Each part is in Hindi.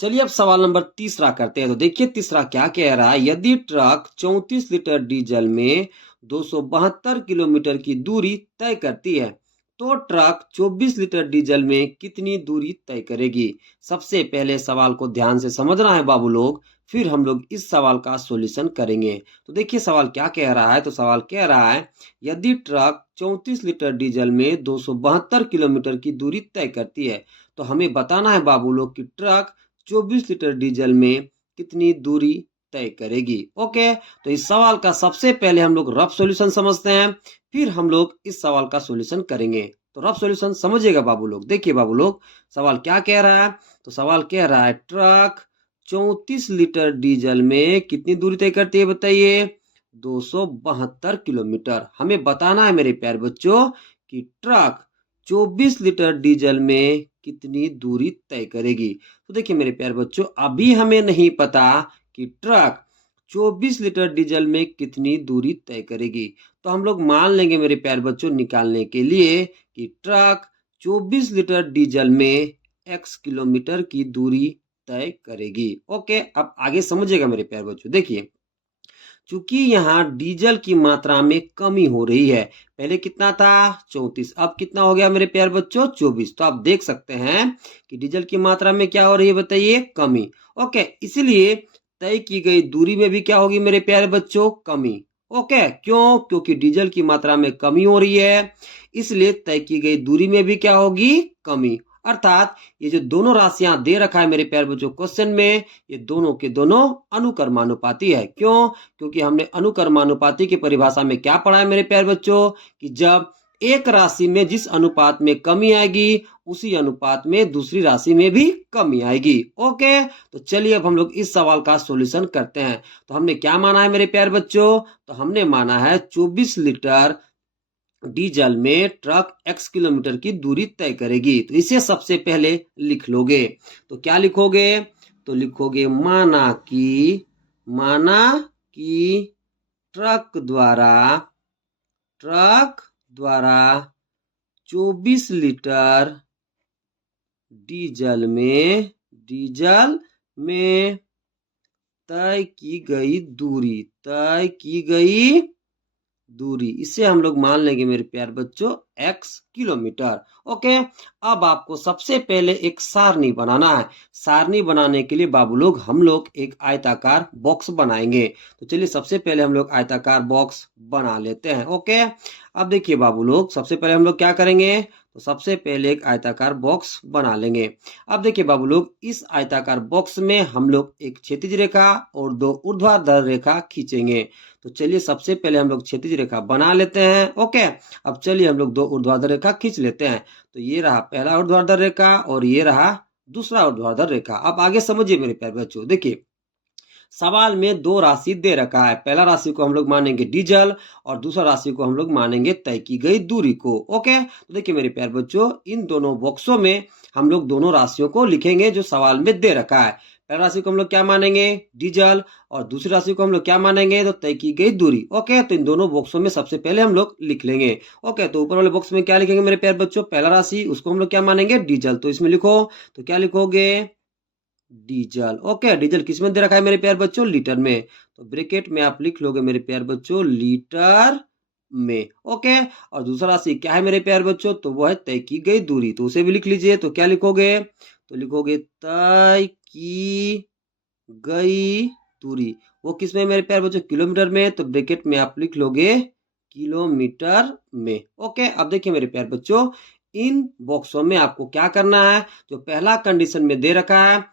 चलिए अब सवाल नंबर तीसरा करते हैं। तो देखिए तीसरा क्या कह रहा है, यदि ट्रक 34 लीटर डीजल में 272 किलोमीटर की दूरी तय करती है तो ट्रक 24 लीटर डीजल में कितनी दूरी तय करेगी। सबसे पहले सवाल को ध्यान से समझना है बाबू लोग, फिर हम लोग इस सवाल का सॉल्यूशन करेंगे। तो देखिए सवाल क्या कह रहा है। तो सवाल कह रहा है यदि ट्रक 34 लीटर डीजल में 272 किलोमीटर की दूरी तय करती है तो हमें बताना है बाबू लोग कि ट्रक 24 लीटर डीजल में कितनी दूरी तय करेगी। ओके, तो इस सवाल का सबसे पहले हम लोग रफ सॉल्यूशन समझते हैं, फिर हम लोग इस सवाल का सॉल्यूशन करेंगे। तो रफ सॉल्यूशन समझिएगा बाबू लोग। देखिए बाबू लोग सवाल क्या कह रहा है। तो सवाल कह रहा है ट्रक 34 लीटर डीजल में कितनी दूरी तय करती है बताइए, 272 किलोमीटर। हमें बताना है मेरे प्यारे बच्चों कि ट्रक 24 लीटर डीजल में कितनी दूरी तय करेगी। तो देखिए मेरे प्यारे बच्चों अभी हमें नहीं पता कि ट्रक 24 लीटर डीजल में कितनी दूरी तय करेगी। तो हम लोग मान लेंगे मेरे प्यारे बच्चों निकालने के लिए कि ट्रक 24 लीटर डीजल में x किलोमीटर की दूरी तय करेगी। ओके, अब आगे समझिएगा मेरे प्यारे बच्चों। देखिए चूंकि यहाँ डीजल की मात्रा में कमी हो रही है, पहले कितना था 34, अब कितना हो गया मेरे प्यारे बच्चों 24। तो आप देख सकते हैं कि डीजल की मात्रा में क्या हो रही है बताइए, कमी। ओके, इसलिए तय की गई दूरी में भी क्या होगी मेरे प्यारे बच्चों, कमी। ओके, क्यों, क्योंकि डीजल की मात्रा में कमी हो रही है, इसलिए तय की गई दूरी में भी क्या होगी, कमी। अर्थात ये जो दोनों राशियां दे रखा है मेरे प्यारे बच्चों क्वेश्चन में, ये दोनों के दोनों अनुकर्मानुपाती है। क्यों, क्योंकि हमने अनुकर्मानुपाती की परिभाषा में क्या पढ़ा है मेरे प्यारे बच्चों कि जब एक राशि में जिस अनुपात में कमी आएगी उसी अनुपात में दूसरी राशि में भी कमी आएगी। ओके, तो चलिए अब हम लोग इस सवाल का सॉल्यूशन करते हैं। तो हमने क्या माना है मेरे प्यारे बच्चों, तो हमने माना है 24 लीटर डीजल में ट्रक x किलोमीटर की दूरी तय करेगी। तो इसे सबसे पहले लिख लोगे। तो क्या लिखोगे, तो लिखोगे माना कि ट्रक द्वारा 24 लीटर डीजल में तय की गई दूरी इसे हम लोग मान लेंगे मेरे प्यारे बच्चों x किलोमीटर। ओके, अब आपको सबसे पहले एक सारणी बनाना है। सारणी बनाने के लिए बाबू लोग हम लोग एक आयताकार बॉक्स बनाएंगे। तो चलिए सबसे पहले हम लोग आयताकार बॉक्स बना लेते हैं। ओके, अब देखिए बाबू लोग सबसे पहले हम लोग क्या करेंगे, तो सबसे पहले एक आयताकार बॉक्स बना लेंगे। अब देखिए बाबू लोग इस आयताकार बॉक्स में हम लोग एक क्षैतिज रेखा और दो ऊर्ध्वाधर रेखा खींचेंगे। तो चलिए सबसे पहले हम लोग क्षैतिज रेखा बना लेते हैं। ओके, अब चलिए हम लोग दो ऊर्ध्वाधर रेखा खींच लेते हैं। तो ये रहा पहला ऊर्ध्वाधर रेखा और ये रहा दूसरा ऊर्ध्वाधर रेखा। अब आगे समझिए मेरे प्यारे बच्चों। देखिए सवाल में दो राशि दे रखा है, पहला राशि को हम लोग मानेंगे डीजल और दूसरा राशि को हम लोग मानेंगे तय की गई दूरी को। ओके, तो देखिए मेरे प्यारे बच्चों इन दोनों बॉक्सों में हम लोग दोनों राशियों को लिखेंगे जो सवाल में दे रखा है। पहला राशि को हम लोग क्या मानेंगे, डीजल, और दूसरी राशि को हम लोग क्या मानेंगे, तो तय की गई दूरी। ओके, तो इन दोनों बॉक्सों में सबसे पहले हम लोग लिख लेंगे। ओके, तो ऊपर वाले बॉक्स में क्या लिखेंगे मेरे प्यारे बच्चों, पहला राशि उसको हम लोग क्या मानेंगे, डीजल। तो इसमें लिखो, तो क्या लिखोगे, डीजल। ओके, डीजल किस में दे रखा है मेरे प्यारे बच्चों, लीटर में। तो ब्रैकेट में आप लिख लोगे मेरे प्यारे बच्चों लीटर में। ओके, और दूसरा राशि क्या है मेरे प्यारे बच्चों, तो वो है तय की गई दूरी। तो उसे भी लिख लीजिए। तो क्या लिखोगे, तो लिखोगे तय की गई दूरी। वो किस में मेरे प्यारे बच्चों, किलोमीटर में। तो ब्रैकेट में आप लिख लोगे किलोमीटर में। ओके, अब देखिए मेरे प्यारे बच्चों इन बॉक्सों में आपको क्या करना है, जो पहला कंडीशन में दे रखा है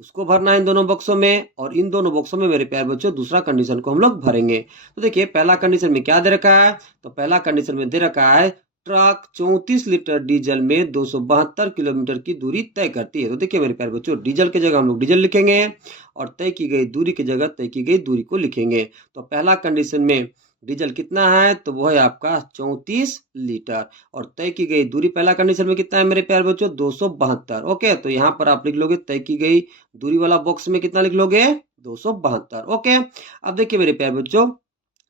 उसको भरना है इन दोनों बॉक्सों में, और इन दोनों बॉक्सों में मेरे प्यारे बच्चों दूसरा कंडीशन को हम लोग भरेंगे। तो देखिए पहला कंडीशन में क्या दे रखा है, तो पहला कंडीशन में दे रखा है ट्रक 34 लीटर डीजल में 272 किलोमीटर की दूरी तय करती है। तो देखिए मेरे प्यारे बच्चों डीजल की जगह हम लोग डीजल लिखेंगे और तय की गई दूरी की जगह तय की गई दूरी को लिखेंगे। तो पहला कंडीशन में डीजल कितना है, तो वो है आपका 34 लीटर, और तय की गई दूरी पहला कंडीशन में कितना है मेरे प्यारे बच्चों, 272। ओके, तो यहाँ पर आप लिख लोगे तय की गई दूरी वाला बॉक्स में कितना लिख लोगे, 272। ओके, अब देखिए मेरे प्यारे बच्चों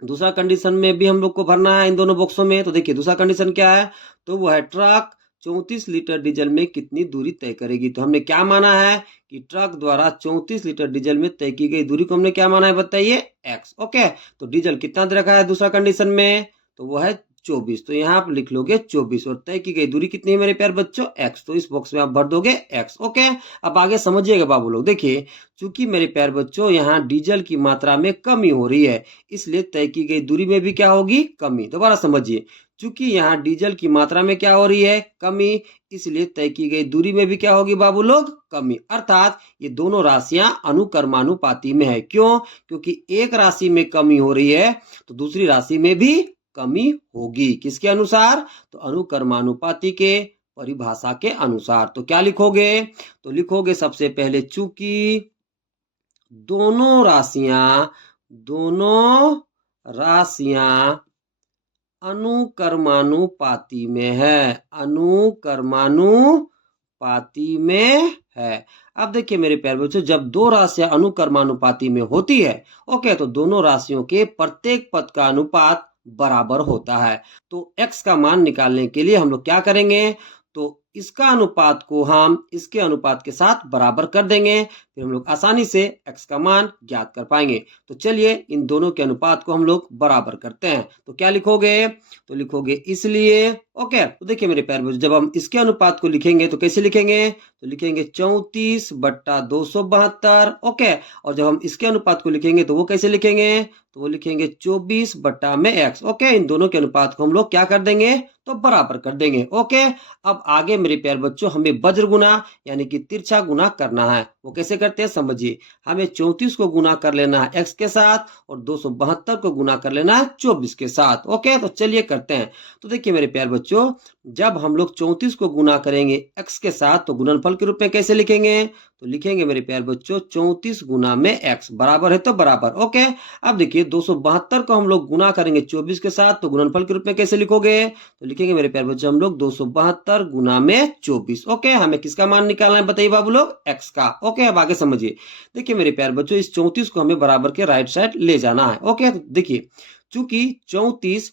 दूसरा कंडीशन में भी हम लोग को भरना है इन दोनों बॉक्सों में। तो देखिए दूसरा कंडीशन क्या है, तो वो है ट्रक 34 लीटर डीजल में कितनी दूरी तय करेगी। तो हमने क्या माना है कि ट्रक द्वारा 34 लीटर डीजल में तय की गई दूरी को हमने क्या माना है बताइए, x। ओके, तो डीजल कितना दे रखा है दूसरा कंडीशन में, तो वो है 24। तो यहाँ आप लिख लोगे 24 और तय की गई दूरी कितनी है मेरे प्यारे बच्चों, x। तो इस बॉक्स में आप भर दोगे x। ओके, अब आगे समझिएगा बाबू लोग। देखिए, चूंकि मेरे प्यारे बच्चों यहाँ डीजल की मात्रा में कमी हो रही है, इसलिए तय की गई दूरी में भी क्या होगी, कमी। दोबारा समझिए, चूंकि यहाँ डीजल की मात्रा में क्या हो रही है, कमी, इसलिए तय की गई दूरी में भी क्या होगी बाबू लोग, कमी। अर्थात ये दोनों राशियां अनुकर्मानुपाती में है। क्यों, क्योंकि एक राशि में कमी हो रही है तो दूसरी राशि में भी कमी होगी। किसके अनुसार, तो अनुकर्मानुपाती के परिभाषा के अनुसार। तो क्या लिखोगे, तो लिखोगे सबसे पहले चूंकि दोनों राशियां अनुकर्मानुपाती में है, अनुकर्मानुपाती में है। अब देखिए मेरे प्यारे बच्चों, जब दो राशियां अनुकर्मानुपाती में होती है, ओके, तो दोनों राशियों के प्रत्येक पद का अनुपात बराबर होता है। तो x का मान निकालने के लिए हम लोग क्या करेंगे, तो इसका अनुपात को हम इसके अनुपात के साथ बराबर कर देंगे, फिर हम लोग आसानी से x का मान ज्ञात कर पाएंगे। तो चलिए इन दोनों के अनुपात को हम लोग बराबर करते हैं। तो क्या लिखोगे, तो लिखोगे इसलिए। ओके, तो देखिए मेरे प्यारे बच्चों, जब हम इसके अनुपात को लिखेंगे तो कैसे लिखेंगे, तो लिखेंगे 34/272। ओके, और जब हम इसके अनुपात को लिखेंगे तो वो कैसे लिखेंगे, तो वो लिखेंगे 24/x। ओके, इन दोनों के अनुपात को हम लोग क्या कर देंगे, तो बराबर कर देंगे। ओके, अब आगे मेरे प्यारे बच्चों हमें वज्र गुना यानी कि तिरछा गुना करना है। वो कैसे करते हैं समझिए, हमें 34 को गुना कर लेना है x के साथ और 272 को गुना कर लेना है 24 के साथ। ओके, तो चलिए करते हैं। तो देखिए मेरे प्यारे बच्चों, जब हम लोग 34 को गुना करेंगे x के साथ तो गुणनफल के रूप में कैसे लिखेंगे, तो लिखेंगे मेरे प्यारे बच्चों 34 गुना में x बराबर है तो बराबर। ओके, अब देखिए 272 को हम लोग गुना करेंगे 24 के साथ तो गुणनफल के रूप में कैसे लिखोगे, तो लिखेंगे मेरे प्यारे बच्चों हम लोग 272 गुना में 24। ओके, हमें किसका मान निकालना है बताइए बाबू लोग, x का। ओके, अब आगे समझिए। देखिए मेरे प्यारे बच्चों, इस 34 को हमें बराबर के राइट साइड ले जाना है। ओके, तो देखिए चूंकि 34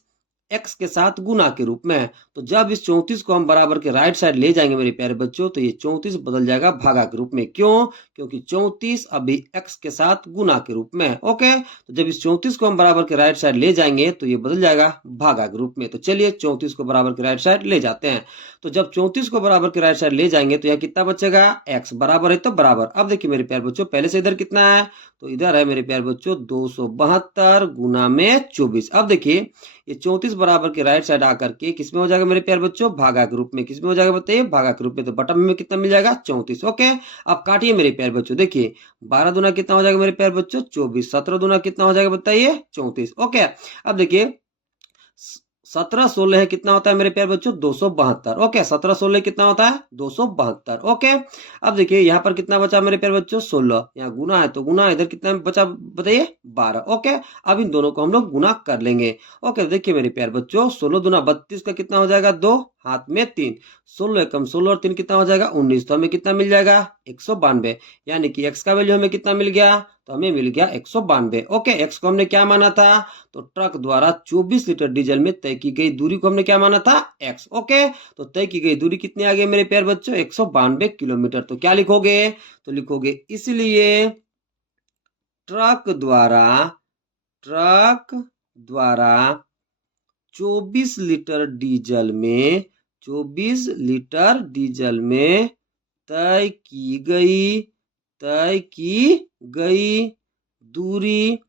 x के साथ गुना के रूप में है, तो जब इस 34 को हम बराबर के राइट साइड ले जाएंगे मेरे प्यारे बच्चों, तो ये 34 बदल जाएगा भागा के रूप में। क्यों, क्योंकि 34 अभी x के साथ गुना के रूप में है। ओके, तो जब इस 34 को हम बराबर के राइट साइड ले जाएंगे तो ये बदल जाएगा भागा के रूप में। तो चलिए 34 को बराबर के राइट साइड ले जाते हैं। तो जब 34 को बराबर के राइट साइड ले जाएंगे तो यह कितना बचेगा, x बराबर है तो बराबर। अब देखिए मेरे प्यारे बच्चों, पहले से इधर कितना है, तो इधर है मेरे प्यारे बच्चों 272 गुना में 24। अब देखिए ये 34 बराबर के राइट साइड आकर के किसमें हो जाएगा मेरे प्यारे बच्चों, भागा के रूप में। किसमें हो जाएगा बताइए, भागा के रूप में। तो बटन में कितना मिल जाएगा, 34। ओके, अब काटिए मेरे प्यारे बच्चों। देखिए 12 दूना कितना हो जाएगा मेरे प्यारे बच्चों, 24। 17 दूना कितना हो जाएगा बताइए, 34। ओके, अब देखिए 17 16 कितना होता है मेरे प्यारे बच्चों, 272। ओके, 17 16 कितना होता है, 272। ओके, अब देखिए यहाँ पर कितना बचा मेरे प्यारे बच्चों, 16। यहाँ गुना है तो गुना, इधर कितना बचा बताइए, 12। ओके, अब इन दोनों को हम लोग गुना कर लेंगे। ओके, देखिए मेरे प्यारे बच्चों, 16 दूना 32 का कितना हो जाएगा, 2, हाथ में 3, 16 कम 16 और 3 कितना हो जाएगा, 19। तो हमें कितना मिल जाएगा, 192। यानी कि x का वैल्यू हमें कितना मिल गया, तो हमें मिल गया 192। ओके, x को हमने क्या माना था, तो ट्रक द्वारा 24 लीटर डीजल में तय की गई दूरी को हमने क्या माना था, x। ओके, तो तय की गई दूरी कितनी आ गई मेरे प्यारे बच्चों, 192 किलोमीटर। तो क्या लिखोगे, तो लिखोगे इसलिए ट्रक द्वारा 24 लीटर डीजल में 24 लीटर डीजल में तय की गई दूरी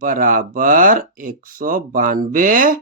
बराबर 192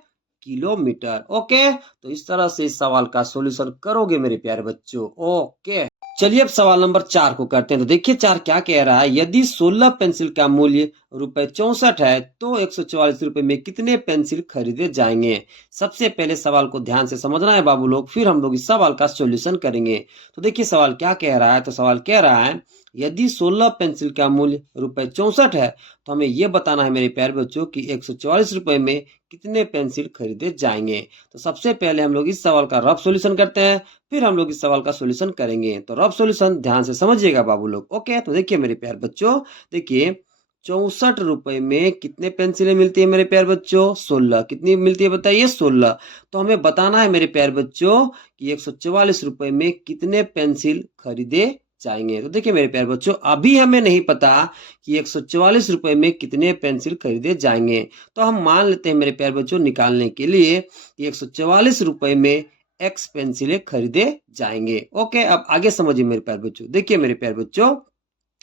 किलोमीटर। ओके, तो इस तरह से इस सवाल का सॉल्यूशन करोगे मेरे प्यारे बच्चों। ओके, चलिए अब सवाल नंबर 4 को करते हैं। तो देखिए 4 क्या कह रहा है, यदि 16 पेंसिल का मूल्य ₹64 है तो 144 रुपए में कितने पेंसिल खरीदे जाएंगे। सबसे पहले सवाल को ध्यान से समझना है बाबू लोग, फिर हम लोग इस सवाल का सॉल्यूशन करेंगे। तो देखिए सवाल क्या कह रहा है, तो सवाल कह रहा है यदि 16 पेंसिल का मूल्य ₹64 है तो हमें यह बताना है मेरे प्यारे बच्चों कि 144 रुपए में कितने पेंसिल खरीदे जाएंगे। तो सबसे पहले हम लोग इस सवाल का रफ सॉल्यूशन करते हैं, फिर हम लोग इस सवाल का सॉल्यूशन करेंगे। तो रफ सॉल्यूशन ध्यान से समझिएगा बाबू लोग। ओके, तो देखिए मेरे प्यारे बच्चों, देखिए ₹64 में कितने पेंसिलें मिलती है मेरे प्यारे बच्चों? 16। कितनी मिलती है बताइए? 16। तो हमें बताना है मेरे प्यारे बच्चों कि ₹144 में कितने पेंसिल खरीदे जाएंगे। तो देखिए मेरे प्यारे बच्चों, अभी हमें नहीं पता कि ₹144 में कितने पेंसिल खरीदे जाएंगे। तो हम मान लेते हैं मेरे प्यारे बच्चों, निकालने के लिए कि ₹144 में एक्स पेंसिलें खरीदे जाएंगे। ओके, अब आगे समझिए मेरे प्यारे बच्चों। देखिए मेरे प्यारे बच्चों,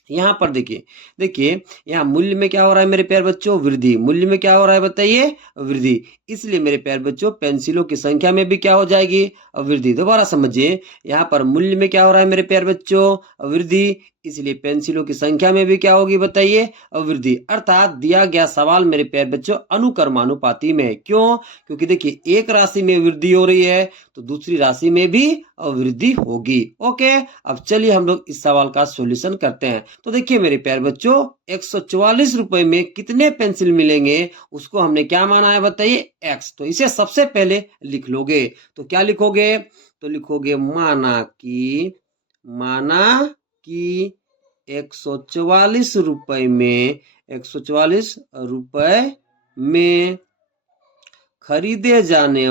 यहाँ पर देखिए, देखिए यहाँ मूल्य में क्या हो रहा है मेरे प्यारे बच्चों? वृद्धि। मूल्य में क्या हो रहा है बताइए? वृद्धि। इसलिए मेरे प्यारे बच्चों, पेंसिलों की संख्या में भी क्या हो जाएगी? वृद्धि। दोबारा समझिए, यहाँ पर मूल्य में क्या हो रहा है मेरे प्यारे बच्चों? वृद्धि। इसलिए पेंसिलों की संख्या में भी क्या होगी बताइए? वृद्धि। अर्थात दिया गया सवाल मेरे प्यारे बच्चों अनुक्रमानुपाती में है। क्यों? क्योंकि देखिए एक राशि में वृद्धि हो रही है तो दूसरी राशि में भी वृद्धि होगी। ओके, अब चलिए हम लोग इस सवाल का सॉल्यूशन करते हैं। तो देखिए मेरे प्यारे बच्चों, ₹144 में कितने पेंसिल मिलेंगे उसको हमने क्या माना है बताइए? एक्स। तो इसे सबसे पहले लिख लोगे। तो क्या लिखोगे? तो लिखोगे माना कि ₹144 में ₹144 में खरीदे जाने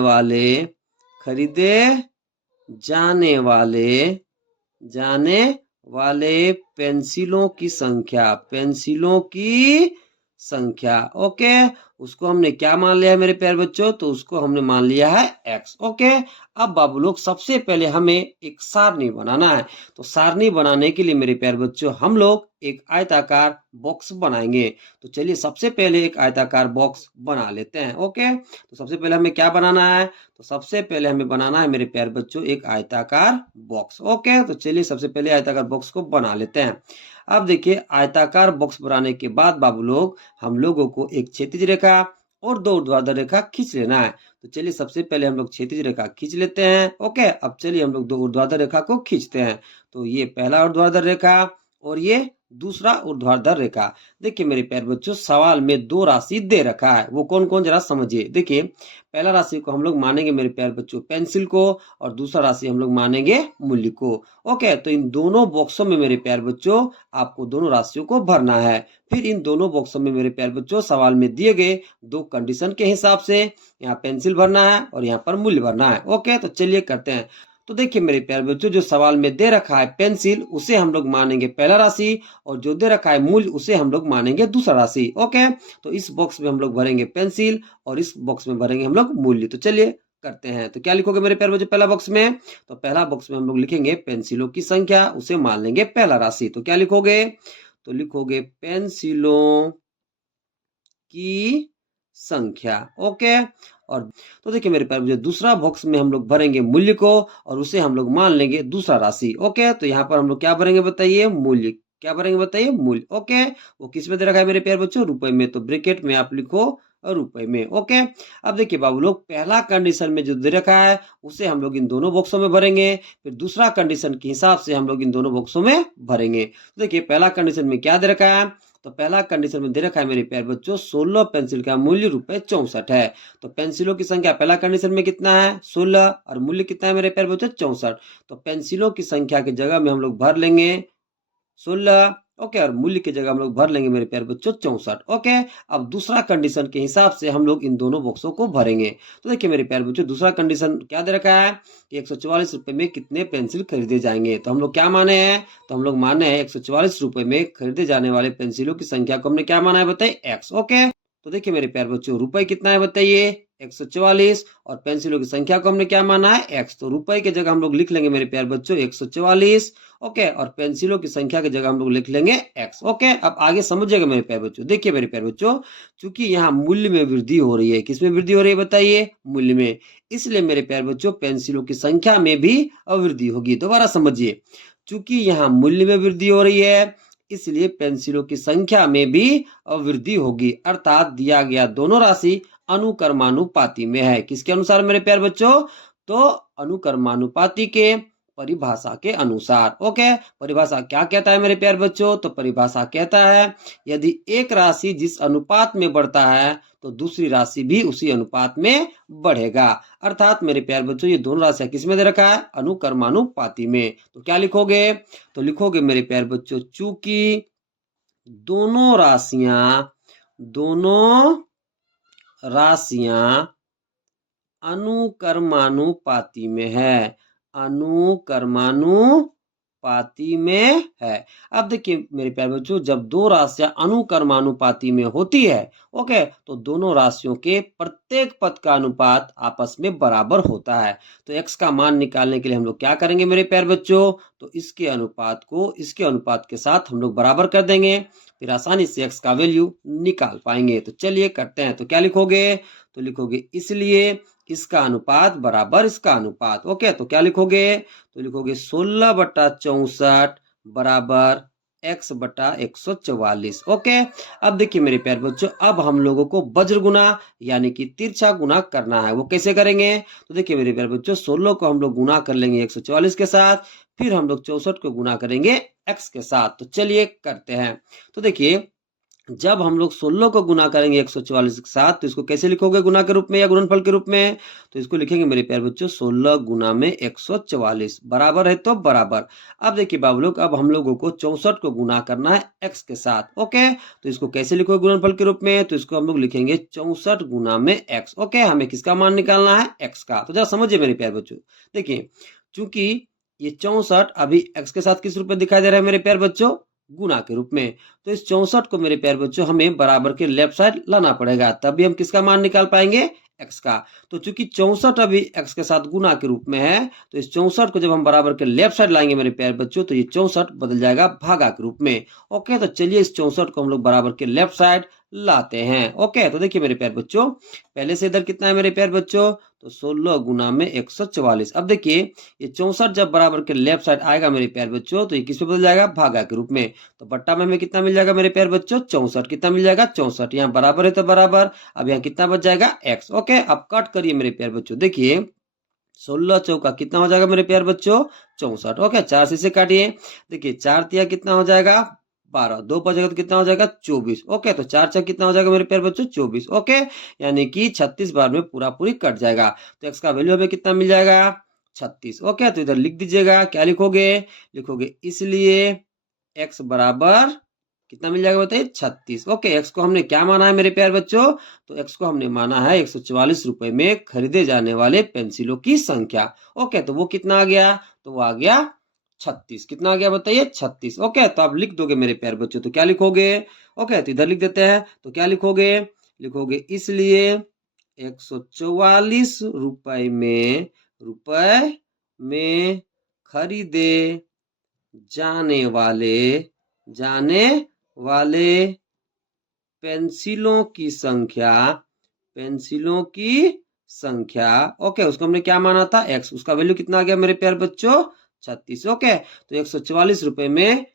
वाले पेंसिलों की संख्या। ओके, उसको हमने क्या मान लिया है मेरे प्यारे बच्चों? तो उसको हमने मान लिया है एक्स। ओके, अब बाबू लोग सबसे पहले हमें एक सारणी बनाना है। तो सारणी बनाने के लिए मेरे प्यारे बच्चों हम लोग एक आयताकार बॉक्स बनाएंगे। तो चलिए सबसे पहले एक आयताकार बॉक्स बना लेते हैं। ओके, तो सबसे पहले हमें क्या बनाना है? तो सबसे पहले हमें बनाना है मेरे प्यारे बच्चों एक आयताकार बॉक्स। ओके, तो चलिए सबसे पहले आयताकार बॉक्स को बना लेते हैं। अब देखिए आयताकार बॉक्स बनाने के बाद बाबू लोग हम लोगों को एक क्षैतिज रेखा और दो ऊर्ध्वाधर रेखा खींच लेना है। तो चलिए सबसे पहले हम लोग क्षैतिज रेखा खींच लेते हैं। ओके, अब चलिए हम लोग दो ऊर्ध्वाधर रेखा को खींचते हैं। तो ये पहला ऊर्ध्वाधर रेखा और ये दूसरा ऊर्ध्वाधर रेखा। देखिए मेरे प्यारे बच्चों, सवाल में दो राशि दे रखा है, वो कौन कौन जरा समझिए। देखिए पहला राशि को हम लोग मानेंगे मेरे प्यारे बच्चों पेंसिल को, और दूसरा राशि हम लोग मानेंगे मूल्य को। ओके, तो इन दोनों बॉक्सों में मेरे प्यारे बच्चों आपको दोनों राशियों को भरना है। फिर इन दोनों बॉक्सों में मेरे प्यारे बच्चों सवाल में दिए गए दो कंडीशन के हिसाब से यहाँ पेंसिल भरना है और यहाँ पर मूल्य भरना है। ओके, तो चलिए करते हैं। तो देखिए मेरे प्यारे बच्चों, जो सवाल में दे रखा है पेंसिल उसे हम लोग मानेंगे पहला राशि, और जो दे रखा है मूल्य उसे हम लोग मानेंगे दूसरा राशि। ओके, तो इस बॉक्स में हम लोग भरेंगे पेंसिल और इस बॉक्स में भरेंगे हम लोग मूल्य। तो चलिए करते हैं। तो क्या लिखोगे मेरे प्यारे बच्चों पहला बॉक्स में? तो पहला बॉक्स में हम लोग लिखेंगे पेंसिलों की संख्या, उसे मान लेंगे पहला राशि। तो क्या लिखोगे? तो लिखोगे पेंसिलों की संख्या। ओके, और तो देखिए मेरे प्यारे बच्चों दूसरा बॉक्स में हम लोग भरेंगे मूल्य को और उसे हम लोग मान लेंगे दूसरा राशि। ओके, तो यहाँ पर हम लोग क्या भरेंगे बताइए? मूल्य। क्या भरेंगे बताइए? मूल्य। ओके, वो किस में दे रखा है मेरे प्यारे बच्चों? रुपए में। तो ब्रैकेट में आप लिखो रुपए में। ओके, अब देखिए बाबू लोग पहला कंडीशन में जो दे रखा है उसे हम लोग इन दोनों बॉक्सों में भरेंगे, फिर दूसरा कंडीशन के हिसाब से हम लोग इन दोनों बॉक्सों में भरेंगे। तो देखिए पहला कंडीशन में क्या दे रखा है? तो पहला कंडीशन में दे रखा है मेरे प्यारे बच्चों 16 पेंसिल का मूल्य ₹64 है। तो पेंसिलों की संख्या पहला कंडीशन में कितना है? 16, और मूल्य कितना है मेरे प्यारे बच्चों? 64। तो पेंसिलों की संख्या की जगह में हम लोग भर लेंगे 16। ओके, और मूल्य की जगह हम लोग भर लेंगे मेरे प्यारे बच्चों 64। ओके, अब दूसरा कंडीशन के हिसाब से हम लोग इन दोनों बॉक्सों को भरेंगे। तो देखिए मेरे प्यारे बच्चों दूसरा कंडीशन क्या दे रखा है कि ₹144 में कितने पेंसिल खरीदे जाएंगे। तो हम लोग क्या माने हैं? तो हम लोग माने हैं ₹144 में खरीदे जाने वाले पेंसिलों की संख्या को हमने क्या माना है बताइए? एक्स। ओके, तो देखिए मेरे प्यारे बच्चों रुपए कितना है बताइए? 144, और पेंसिलों की संख्या को हमने क्या माना है? एक्स। तो रुपए की जगह हम लोग लिख लेंगे मेरे प्यारे बच्चों 144। ओके, और पेंसिलों की संख्या की जगह हम लोग लिख लेंगे एक्स। ओके, अब आगे समझिएगा मेरे प्यारे बच्चों। देखिए मेरे प्यारे बच्चों, चूंकि यहाँ मूल्य में वृद्धि हो रही है, किसमें वृद्धि हो रही है बताइए? मूल्य में। इसलिए मेरे प्यारे बच्चों पेंसिलों की संख्या में भी वृद्धि होगी। दोबारा समझिए, चूंकि यहाँ मूल्य में वृद्धि हो रही है इसलिए पेंसिलों की संख्या में भी वृद्धि होगी। अर्थात दिया गया दोनों राशि अनुक्रमानुपाती में है। किसके अनुसार मेरे प्यारे बच्चों? तो अनुक्रमानुपाती के परिभाषा के अनुसार। ओके, परिभाषा क्या कहता है मेरे प्यारे बच्चों? तो परिभाषा कहता है यदि एक राशि जिस अनुपात में बढ़ता है तो दूसरी राशि भी उसी अनुपात में बढ़ेगा। अर्थात मेरे प्यारे बच्चों ये दोनों राशियां किस में दे रखा है? अनुक्रमानुपाती में। तो क्या लिखोगे? तो लिखोगे मेरे प्यारे बच्चों चूंकि दोनों राशियां अनुक्रमानुपाती में है, अनुक्रमानुपाती में है। अब देखिए मेरे प्यारे बच्चों, जब दो राशियां अनुक्रमानुपाती में होती है, ओके, तो दोनों राशियों के प्रत्येक पद का अनुपात आपस में बराबर होता है। तो x का मान निकालने के लिए हम लोग क्या करेंगे मेरे प्यारे बच्चों, तो इसके अनुपात को इसके अनुपात के साथ हम लोग बराबर कर देंगे, फिर आसानी से x का वैल्यू निकाल पाएंगे। तो चलिए करते हैं। तो क्या लिखोगे, तो लिखोगे इसलिए इसका अनुपात बराबर इसका अनुपात। ओके, तो क्या लिखोगे, तो लिखोगे 16/64 बराबर x/144। ओके, अब देखिए मेरे प्यारे बच्चों, अब हम लोगों को वज्र गुना यानी कि तिरछा गुना करना है। वो कैसे करेंगे, तो देखिए मेरे प्यारे बच्चों, 16 को हम लोग गुना कर लेंगे 144 के साथ, फिर हम लोग 64 को गुना करेंगे x के साथ। तो चलिए करते हैं। तो देखिए जब हम लोग 16 को गुना करेंगे 144 के साथ, तो इसको कैसे लिखोगे, गुना के रूप में या गुणनफल के रूप में, तो इसको लिखेंगे मेरे प्यारे बच्चों 16 गुना में 144 बराबर है तो बराबर। अब देखिए बाबू लोग, अब हम लोगों को 64 को गुना करना है x के साथ। ओके, तो इसको कैसे लिखोगे गुणनफल के रूप में, तो इसको हम लोग लिखेंगे 64 गुना में x। ओके, हमें किसका मान निकालना है, x का। तो जरा समझिए मेरे प्यारे बच्चों, देखिए चूंकि ये 64 अभी x के साथ किस रूप में दिखाई दे रहा है मेरे प्यारे बच्चों, गुना के रूप में, तो इस 64 को मेरे प्यारे बच्चों हमें बराबर के लेफ्ट साइड लाना पड़ेगा, तभी हम किसका मान निकाल पाएंगे, x का। तो चूंकि 64 अभी x के साथ गुना के रूप में है, तो इस 64 को जब हम बराबर के लेफ्ट साइड लाएंगे मेरे प्यारे बच्चों, तो ये 64 बदल जाएगा भागा के रूप में। ओके, तो चलिए इस 64 को हम लोग बराबर के लेफ्ट साइड लाते हैं। ओके, तो देखिए मेरे प्यारे बच्चों, पहले से इधर कितना है मेरे प्यारे बच्चों, तो 16 गुना में 144। अब देखिए ये 64 जब बराबर के लेफ्ट साइड आएगा मेरे प्यारे बच्चों, तो ये किस पे बदल जाएगा, भागा के रूप में। तो बट्टा में हमें कितना मिल जाएगा मेरे प्यारे बच्चों, 64। कितना मिल जाएगा, 64। यहाँ बराबर है तो बराबर, अब यहाँ कितना बच जाएगा, x। ओके, अब कट करिए मेरे प्यारे बच्चों, देखिए 16 चौका कितना हो जाएगा मेरे प्यारे बच्चों, 64। ओके, 4 से काटिए, देखिए 4 तिया कितना हो जाएगा, 12, 2 बचेगा तो कितना हो जाएगा, 24। ओके, तो 4 छह कितना हो जाएगा मेरे प्यारे बच्चों, 24। ओके, यानी कि 36 बार में पूरा पूरी कट जाएगा। तो x का वैल्यू हमें कितना मिल जाएगा, 36। ओके, तो इधर लिख दीजिएगा, क्या लिखोगे, लिखोगे इसलिए x बराबर कितना मिल जाएगा बताइए, 36। ओके, x को हमने क्या माना है मेरे प्यारे बच्चों, तो x को हमने माना है 144 रुपए में खरीदे जाने वाले पेंसिलों की संख्या। ओके, तो वो कितना आ गया, तो वो आ गया 36। कितना आ गया बताइए, 36। ओके, तो आप लिख दोगे मेरे प्यारे बच्चों, तो क्या लिखोगे, ओके, तो इधर लिख देते हैं, तो क्या लिखोगे, लिखोगे इसलिए 144 रुपए में खरीदे जाने वाले पेंसिलों की संख्या, ओके, उसको हमने क्या माना था, x। उसका वैल्यू कितना आ गया मेरे प्यारे बच्चों, 36। ओके, तो 144 रुपए में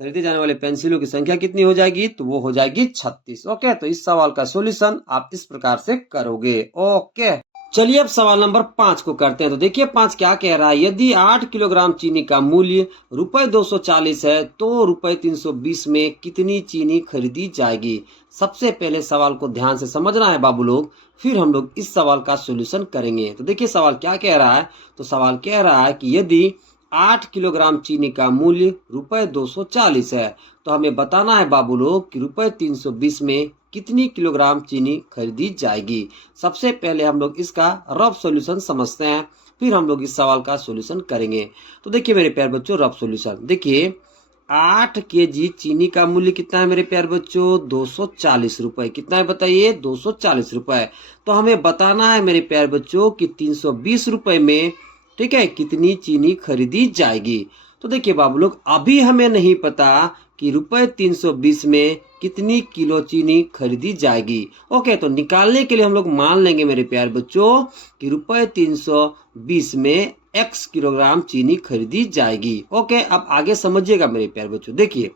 खरीदे जाने वाले पेंसिलों की संख्या कितनी हो जाएगी, तो वो हो जाएगी 36। ओके, तो इस सवाल का सॉल्यूशन आप इस प्रकार से करोगे। ओके, चलिए अब सवाल नंबर 5 को करते हैं। तो देखिए 5 क्या कह रहा है, यदि 8 किलोग्राम चीनी का मूल्य ₹240 है तो ₹320 में कितनी चीनी खरीदी जाएगी। सबसे पहले सवाल को ध्यान से समझना है बाबू लोग, फिर हम लोग इस सवाल का सॉल्यूशन करेंगे। तो देखिए सवाल क्या कह रहा है, तो सवाल कह रहा है कि यदि 8 किलोग्राम चीनी का मूल्य ₹240 है, तो हमें बताना है बाबू लोग कि ₹320 में कितनी किलोग्राम चीनी खरीदी जाएगी। सबसे पहले हम लोग इसका रफ सॉल्यूशन समझते हैं, फिर हम लोग इस सवाल का सॉल्यूशन करेंगे। तो देखिए मेरे प्यारे बच्चों, रफ सॉल्यूशन देखिए, 8 केजी चीनी का मूल्य कितना है मेरे प्यारे बच्चों, 240 रुपए। कितना है बताइए, 240 रुपए। तो हमें बताना है मेरे प्यारे बच्चों कि 320 रुपए में, ठीक है, कितनी चीनी खरीदी जाएगी। तो देखिए बाबू लोग, अभी हमें नहीं पता कि ₹320 में कितनी किलो चीनी खरीदी जाएगी। ओके, तो निकालने के लिए हम लोग मान लेंगे मेरे प्यारे बच्चों कि ₹320 में x किलोग्राम चीनी खरीदी जाएगी। ओके, अब आगे समझिएगा मेरे प्यारे बच्चों, देखिए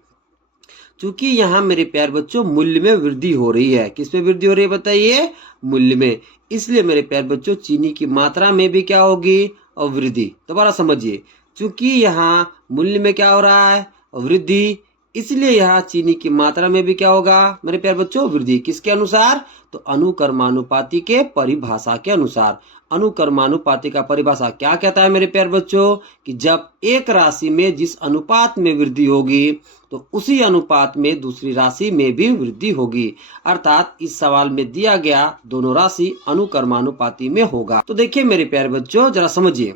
चूंकि यहाँ मेरे प्यारे बच्चों मूल्य में वृद्धि हो रही है, किस में वृद्धि हो रही है बताइए, मूल्य में, इसलिए मेरे प्यारे बच्चों चीनी की मात्रा में भी क्या होगी, वृद्धि। दोबारा समझिए, चूंकि यहाँ मूल्य में क्या हो रहा है, वृद्धि, इसलिए यहाँ चीनी की मात्रा में भी क्या होगा मेरे प्यारे बच्चों, वृद्धि। किसके अनुसार? तो अनुकर्मानुपाती के परिभाषा के अनुसार। अनुकर्मानुपाती का परिभाषा क्या कहता है मेरे प्यारे बच्चों, कि जब एक राशि में जिस अनुपात में वृद्धि होगी तो उसी अनुपात में दूसरी राशि में भी वृद्धि होगी। अर्थात इस सवाल में दिया गया दोनों राशि अनुकर्मानुपाती में होगा। तो देखिए मेरे प्यारे बच्चों, जरा समझिए,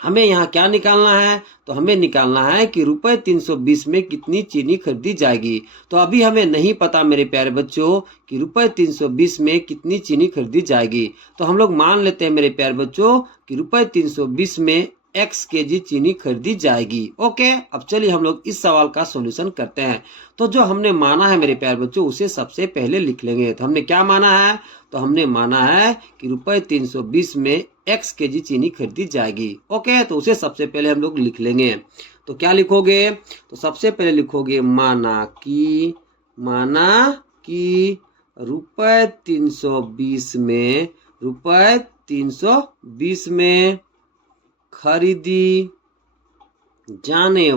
हमें यहाँ क्या निकालना है? तो हमें निकालना है कि रुपए 320 में कितनी चीनी खरीदी जाएगी। तो अभी हमें नहीं पता मेरे प्यारे बच्चों कि रुपए 320 में कितनी चीनी खरीदी जाएगी। तो हम लोग मान लेते हैं मेरे प्यारे बच्चों कि रुपए 320 में x kg चीनी खरीदी जाएगी। ओके, अब चलिए हम लोग इस सवाल का सॉल्यूशन करते हैं। तो जो हमने माना है मेरे प्यारे बच्चों उसे सबसे पहले लिख लेंगे। तो हमने क्या माना है? तो हमने माना है कि रुपए 320 में x kg चीनी खरीदी जाएगी। ओके, तो उसे सबसे पहले हम लोग लिख लेंगे। तो क्या लिखोगे? तो सबसे पहले लिखोगे माना कि रुपए 320 में खरीदी जाने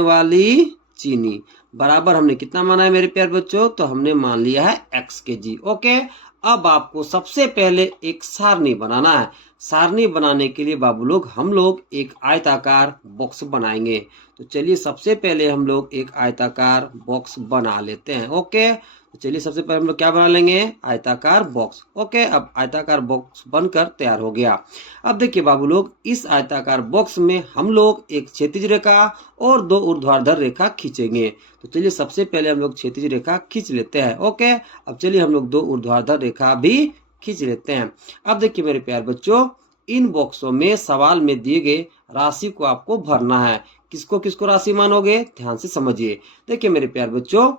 वाली चीनी बराबर हमने कितना माना है मेरे प्यारे बच्चों? तो हमने मान लिया है x kg। ओके, अब आपको सबसे पहले एक सारणी बनाना है। सारणी बनाने के लिए बाबू लोग हम लोग एक आयताकार बॉक्स बनाएंगे। तो चलिए सबसे पहले हम लोग एक आयताकार बॉक्स बना लेते हैं। ओके, तो चलिए सबसे पहले हम लोग क्या बना लेंगे? आयताकार बॉक्स। ओके, अब आयताकार बॉक्स बनकर तैयार हो गया। अब देखिए बाबू लोग, इस आयताकार बॉक्स में हम लोग एक क्षैतिज रेखा और दो ऊर्ध्वाधर रेखा खींचेंगे। तो चलिए सबसे पहले हम लोग क्षैतिज रेखा खींच लेते हैं। ओके, अब चलिए हम लोग दो ऊर्ध्वाधर रेखा भी खींच लेते हैं। अब देखिए मेरे प्यारे बच्चों, इन बॉक्सों में सवाल में दिए गए राशि को आपको भरना है। किसको किसको राशि मानोगे? ध्यान से समझिए। देखिए मेरे प्यारे बच्चों,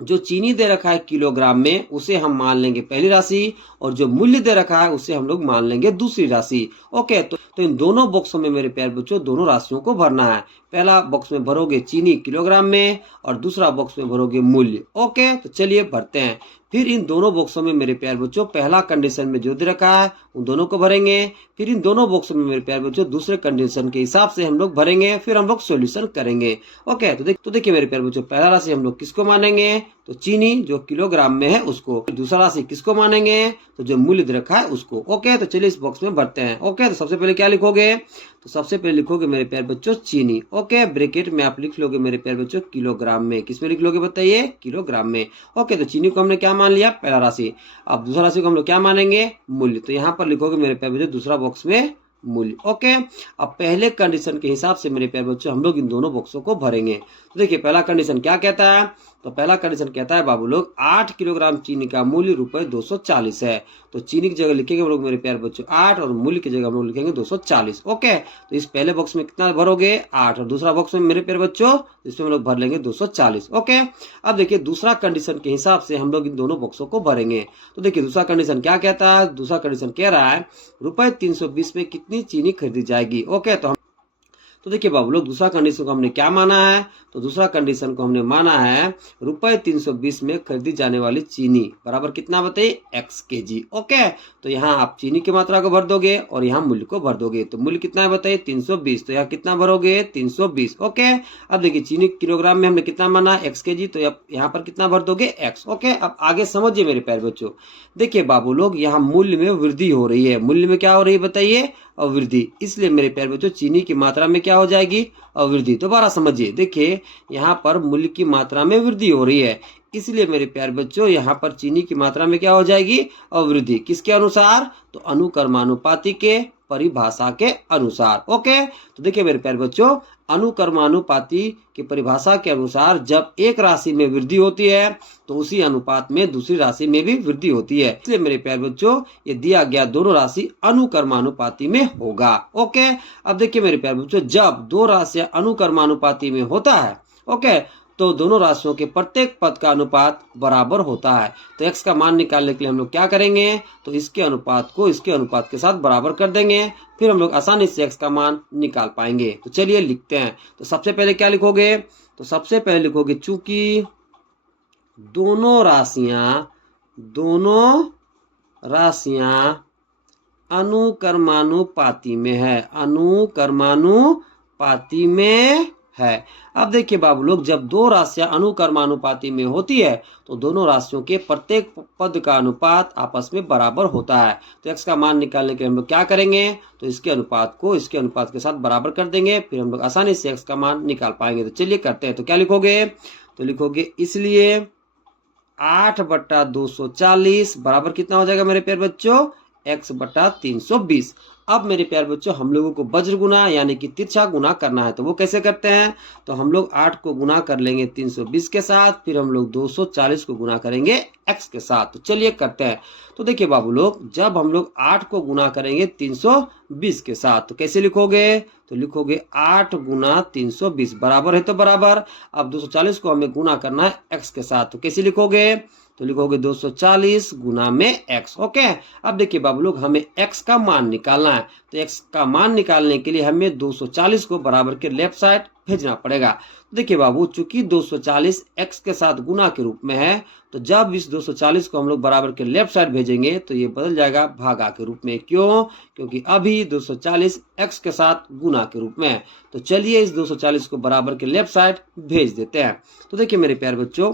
जो चीनी दे रखा है किलोग्राम में उसे हम मान लेंगे पहली राशि, और जो मूल्य दे रखा है उसे हम लोग मान लेंगे दूसरी राशि। ओके, तो इन दोनों बॉक्सों में मेरे प्यारे बच्चों दोनों राशियों को भरना है। पहला बॉक्स में भरोगे चीनी किलोग्राम में और दूसरा बॉक्स में भरोगे मूल्य। ओके, तो चलिए भरते हैं। फिर इन दोनों बॉक्सों में मेरे प्यारे बच्चों पहला कंडीशन में जो दे रखा है उन दोनों को भरेंगे। फिर इन दोनों बॉक्सों में मेरे प्यारे बच्चों दूसरे कंडीशन के हिसाब से हम लोग भरेंगे। फिर हम लोग सॉल्यूशन करेंगे। ओके, तो देखिए मेरे प्यारे बच्चों, पहला राशि हम लोग किसको मानेंगे? तो चीनी जो किलोग्राम में है उसको। दूसरा राशि किसको मानेंगे? तो जो मूल्य दे रखा है उसको। ओके, तो चलिए इस बॉक्स में भरते हैं। ओके, तो सबसे पहले क्या लिखोगे? तो सबसे पहले लिखोगे मेरे प्यारे बच्चों चीनी। ओके, ब्रैकेट में आप लिख लोगे मेरे प्यारे बच्चों किलोग्राम में। किसमें लिख लोगे बताइए? किलोग्राम में। ओके, तो चीनी को हमने क्या मान लिया? पहला राशि। अब दूसरा राशि को हम लोग क्या मानेंगे? मूल्य। तो यहाँ पर लिखोगे मेरे प्यारे बच्चों दूसरा बॉक्स में मूल्य। ओके, अब पहले कंडीशन के हिसाब से मेरे प्यारे बच्चों हम लोग इन दोनों बॉक्सों को भरेंगे। तो देखिए पहला कंडीशन क्या कहता है? तो पहला कंडीशन कहता है बाबू लोग 8 किलोग्राम चीनी का मूल्य रुपए 240 है। तो चीनी की जगह लिखेंगे हम लोग मेरे प्यारे बच्चों 8 और मूल्य की जगह हम लोग लिखेंगे 240। ओके, तो इस पहले बॉक्स में कितना भरोगे? 8, और दूसरा बॉक्स में मेरे प्यारे बच्चों इसमें हम लोग भर लेंगे 240। ओके, अब देखिए दूसरा कंडीशन के हिसाब से हम लोग इन दोनों बॉक्सों को भरेंगे। तो देखिए दूसरा कंडीशन क्या कहता है? दूसरा कंडीशन कह रहा है रुपए 320 में कितनी चीनी खरीदी जाएगी। ओके, तो देखिए बाबू लोग दूसरा कंडीशन को हमने क्या माना है? तो दूसरा कंडीशन को हमने माना है रुपए 320 में खरीदी जाने वाली चीनी बराबर कितना बताइए? x kg। ओके, तो यहाँ आप चीनी की मात्रा को भर दोगे और यहाँ मूल्य को भर दोगे। तो मूल्य कितना है बताइए? 320। तो यहाँ कितना भरोगे? 320। ओके, अब देखिए चीनी किलोग्राम में हमने कितना माना? x kg। तो यहाँ पर कितना भर दोगे? x। ओके, अब आगे समझिए मेरे प्यारे बच्चों। देखिए बाबू लोग यहाँ मूल्य में वृद्धि हो रही है। मूल्य में क्या हो रही है बताइए? अवृद्धि। इसलिए मेरे प्यारे बच्चों चीनी की मात्रा में क्या हो जाएगी? अवृद्धि। दोबारा समझिए, देखिए यहाँ पर मूल्य की मात्रा में वृद्धि हो रही है, इसलिए मेरे प्यारे बच्चों यहाँ पर चीनी की मात्रा में क्या हो जाएगी? अवृद्धि। किसके अनुसार? तो अनुकर्मानुपाती के परिभाषा के अनुसार। ओके, तो देखिए मेरे प्यारे बच्चों अनुकर्मानुपाती की परिभाषा के अनुसार जब एक राशि में वृद्धि होती है तो उसी अनुपात में दूसरी राशि में भी वृद्धि होती है। इसलिए मेरे प्यारे बच्चों ये दिया गया दोनों राशि अनुकर्मानुपाती में होगा। ओके, अब देखिए मेरे प्यारे बच्चों जब दो राशियां अनुकर्मानुपाती में होता है, ओके, तो दोनों राशियों के प्रत्येक पद का अनुपात बराबर होता है। तो x का मान निकालने के लिए हम लोग क्या करेंगे? तो इसके अनुपात को इसके अनुपात के साथ बराबर कर देंगे, फिर हम लोग आसानी से x का मान निकाल पाएंगे। तो चलिए लिखते हैं। तो सबसे पहले क्या लिखोगे? तो सबसे पहले लिखोगे चूंकि दोनों राशियां अनुकर्मानुपाती में है, अनुकर्मानुपाती में है। अब देखिए बाबू लोग, जब दो राशियां अनुक्रमानुपाती में होती है तो दोनों राशियों के प्रत्येक पद का अनुपात आपस में बराबर होता है। तो x का मान निकालने के लिए हम लोग क्या करेंगे, तो इसके अनुपात को इसके अनुपात के साथ बराबर कर देंगे, फिर हम लोग आसानी से x का मान निकाल पाएंगे। तो चलिए करते हैं। तो क्या लिखोगे, तो लिखोगे इसलिए 8/240 बराबर कितना हो जाएगा मेरे प्यारे बच्चों, x/320। अब मेरे प्यारे बच्चों हम लोगों को वज्र गुना यानी कि तिरछा गुना करना है। तो वो कैसे करते हैं, तो हम लोग 8 को गुना कर लेंगे 320 के साथ, फिर हम लोग 240 को गुना करेंगे x के साथ। तो चलिए करते हैं। तो देखिए बाबू लोग, जब हम लोग 8 को गुना करेंगे 320 के साथ तो कैसे लिखोगे, तो लिखोगे 8 गुना 320 बराबर है तो बराबर। अब 240 को हमें गुना करना है x के साथ, तो कैसे लिखोगे, तो लिखोगे 240 गुना में x। ओके, अब देखिए बाबू लोग, हमें x का मान निकालना है। तो x का मान निकालने के लिए हमें 240 को बराबर के लेफ्ट साइड भेजना पड़ेगा। तो देखिए बाबू, चूंकि 240 x के साथ गुना के रूप में है, तो जब इस 240 को हम लोग बराबर के लेफ्ट साइड भेजेंगे तो ये बदल जाएगा भागा के रूप में। क्यों, क्योंकि अभी 240 x के साथ गुना के रूप में है। तो चलिए इस 240 को बराबर के लेफ्ट साइड भेज देते हैं। तो देखिए मेरे प्यारे बच्चों,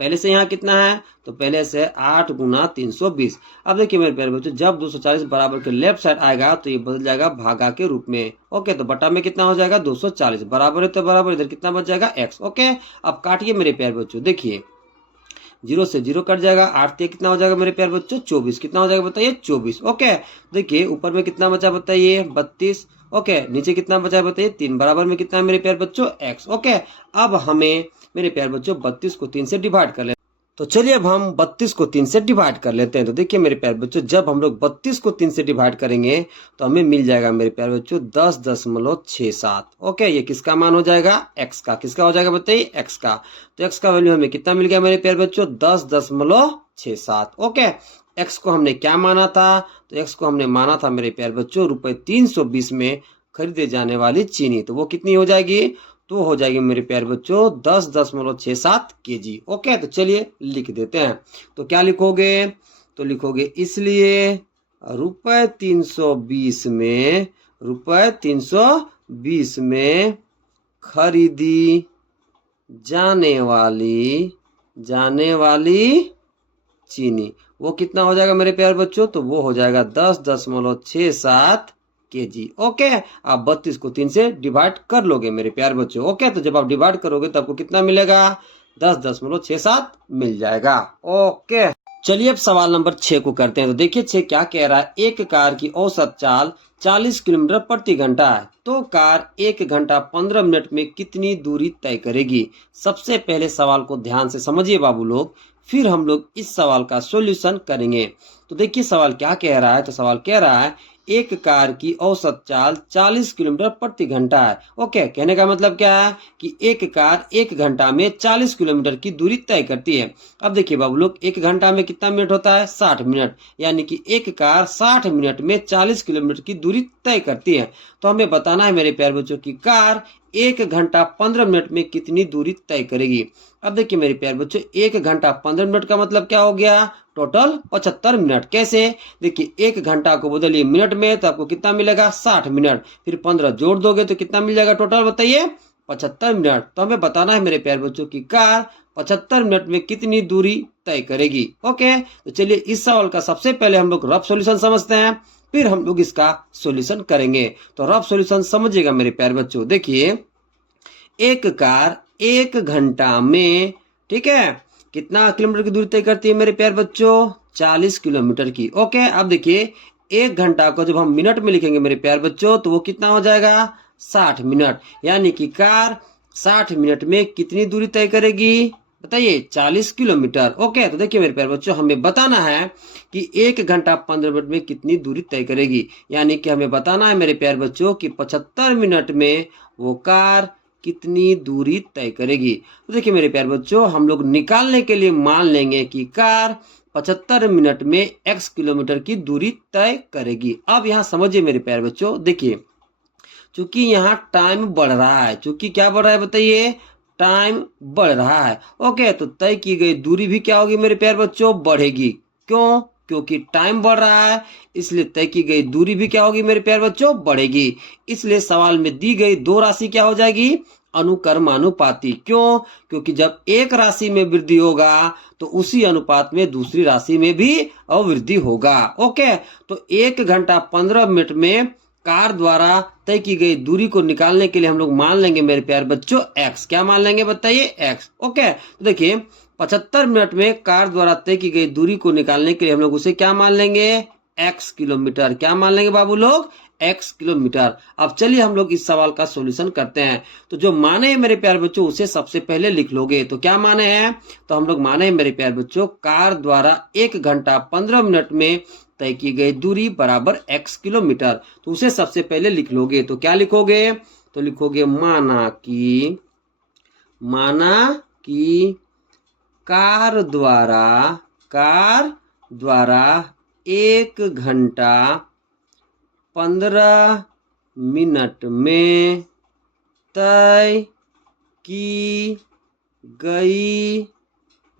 पहले से यहाँ कितना है, तो पहले से 8 गुना 320। अब देखिए मेरे प्यारे बच्चों, जब 240 बराबर के लेफ्ट साइड आएगा तो ये बदल जाएगा भागा के रूप में। ओके, तो बटा में कितना हो जाएगा 240 बराबर है तो बराबर, इधर कितना बच जाएगा x। ओके, अब काटिए मेरे प्यारे बच्चों, देखिए 0 से 0 कट जाएगा, 8 से कितना हो जाएगा मेरे प्यारे बच्चों 24, कितना हो जाएगा बताइए 24। ओके, देखिए ऊपर में कितना बचा बताइए 32। ओके, नीचे कितना बचा है बताइए 3, बराबर में कितना है मेरे प्यारे बच्चों x। ओके, अब हमें मेरे प्यारे बच्चों 32 को 3 से डिवाइड कर ले। तो चलिए अब हम 32 को 3 से डिवाइड कर लेते हैं। तो देखिए मेरे प्यारे बच्चों, जब हम लोग 32 को 3 से डिवाइड करेंगे तो हमें मिल जाएगा मेरे प्यारे बच्चों 10.67। ओके, ये किसका मान हो जाएगा, x का। किसका हो जाएगा बताइए, x का। तो x का वैल्यू हमें कितना मिल गया मेरे प्यारे बच्चों, 10.67। ओके, x को हमने क्या माना था, तो x को हमने माना था मेरे प्यारे बच्चों ₹320 में खरीदे जाने वाली चीनी। तो वो कितनी हो जाएगी, तो हो जाएगी मेरे प्यारे बच्चों 10.67 kg। ओके, तो चलिए लिख देते हैं। तो क्या लिखोगे, तो लिखोगे इसलिए ₹320 में खरीदी जाने वाली चीनी, वो कितना हो जाएगा मेरे प्यारे बच्चों, तो वो हो जाएगा 10.67 kg। ओके, आप 32 को 3 से डिवाइड कर लोगे मेरे प्यारे बच्चों। ओके, तो जब आप डिवाइड करोगे तो आपको कितना मिलेगा, 10.67 मिल जाएगा। ओके, चलिए अब सवाल नंबर 6 को करते हैं। तो देखिए 6 क्या कह रहा है, एक कार की औसत चाल 40 किलोमीटर प्रति घंटा है, तो कार 1 घंटा 15 मिनट में कितनी दूरी तय करेगी। सबसे पहले सवाल को ध्यान से समझिए बाबू लोग, फिर हम लोग इस सवाल का सॉल्यूशन करेंगे। तो देखिए सवाल क्या कह रहा है, तो सवाल कह रहा है एक कार की औसत चाल 40 किलोमीटर प्रति घंटा है। ओके, कहने का मतलब क्या है कि एक कार 1 घंटा में 40 किलोमीटर की दूरी तय करती है। अब देखिए बाबू लोग, 1 घंटा में कितना मिनट होता है, 60 मिनट, यानी कि एक कार 60 मिनट में 40 किलोमीटर की दूरी तय करती है। तो हमें बताना है मेरे प्यारे बच्चों की कार 1 घंटा 15 मिनट में कितनी दूरी तय करेगी। अब देखिए मेरे प्यारे बच्चों, 1 घंटा 15 मिनट का मतलब क्या हो गया, टोटल 75 मिनट। कैसे, देखिए 1 घंटा को बदलिए मिनट में तो आपको कितना मिलेगा 60 मिनट, फिर 15 जोड़ दोगे तो कितना मिल जाएगा टोटल बताइए 75 मिनट। तो हमें बताना है मेरे प्यारे बच्चों की कार 75 मिनट में कितनी दूरी तय करेगी। ओके, तो चलिए इस सवाल का सबसे पहले हम लोग रफ सॉल्यूशन समझते हैं, फिर हम लोग इसका सॉल्यूशन करेंगे। तो रफ सॉल्यूशन समझिएगा मेरे प्यारे बच्चों। देखिए एक कार 1 घंटा में, ठीक है, कितना किलोमीटर की दूरी तय करती है मेरे प्यारे बच्चों, 40 किलोमीटर की। ओके, अब देखिए 1 घंटा को जब हम मिनट में लिखेंगे मेरे प्यारे बच्चों तो वो कितना हो जाएगा 60 मिनट, यानी कि कार 60 मिनट में कितनी दूरी तय करेगी बताइए 40 किलोमीटर। ओके, तो देखिए मेरे प्यारे बच्चों, हमें बताना है कि 1 घंटा 15 मिनट में कितनी दूरी तय करेगी, यानी कि हमें बताना है मेरे प्यारे बच्चों कि 75 मिनट में वो कार कितनी दूरी तय करेगी। तो देखिए मेरे प्यारे बच्चों, हम लोग निकालने के लिए मान लेंगे कि कार 75 मिनट में x किलोमीटर की दूरी तय करेगी। अब यहाँ समझिए मेरे प्यारे बच्चों, देखिए चूंकि यहाँ टाइम बढ़ रहा है, चूंकि क्या बढ़ रहा है बताइए, टाइम बढ़ रहा है। ओके, तो तय की गई दूरी भी क्या होगी मेरे प्यारे बच्चों, बढ़ेगी। क्यों, क्योंकि टाइम बढ़ रहा है, इसलिए तय की गई दूरी भी क्या होगी मेरे प्यारे बच्चों, बढ़ेगी। इसलिए सवाल में दी गई दो राशि क्या हो जाएगी, अनुक्रमानुपाती। क्यों? क्योंकि जब एक राशि में वृद्धि होगा तो उसी अनुपात में दूसरी राशि में भी अवृद्धि होगा। ओके, तो 1 घंटा 15 मिनट में कार द्वारा तय की गई दूरी को निकालने के लिए हम लोग मान लेंगे मेरे प्यारे बच्चों x। क्या मान लेंगे बताइए? x। ओके, तो देखिए 75 मिनट में कार द्वारा तय की गई दूरी को निकालने के लिए हम लोग उसे क्या मान लेंगे? x kilometre. क्या मान लेंगे बाबू लोग? x kilometre. अब चलिए हम लोग इस सवाल का सॉल्यूशन करते हैं। तो जो माने हैं मेरे प्यारे बच्चों उसे सबसे पहले लिख लोगे। तो क्या माने हैं? तो हम लोग माने हैं मेरे प्यारे बच्चों कार द्वारा 1 घंटा 15 मिनट में तय की गई दूरी बराबर x किलोमीटर। तो उसे सबसे पहले लिख लोगे। तो क्या लिखोगे? तो लिखोगे माना कि कार द्वारा 1 घंटा 15 मिनट में तय की गई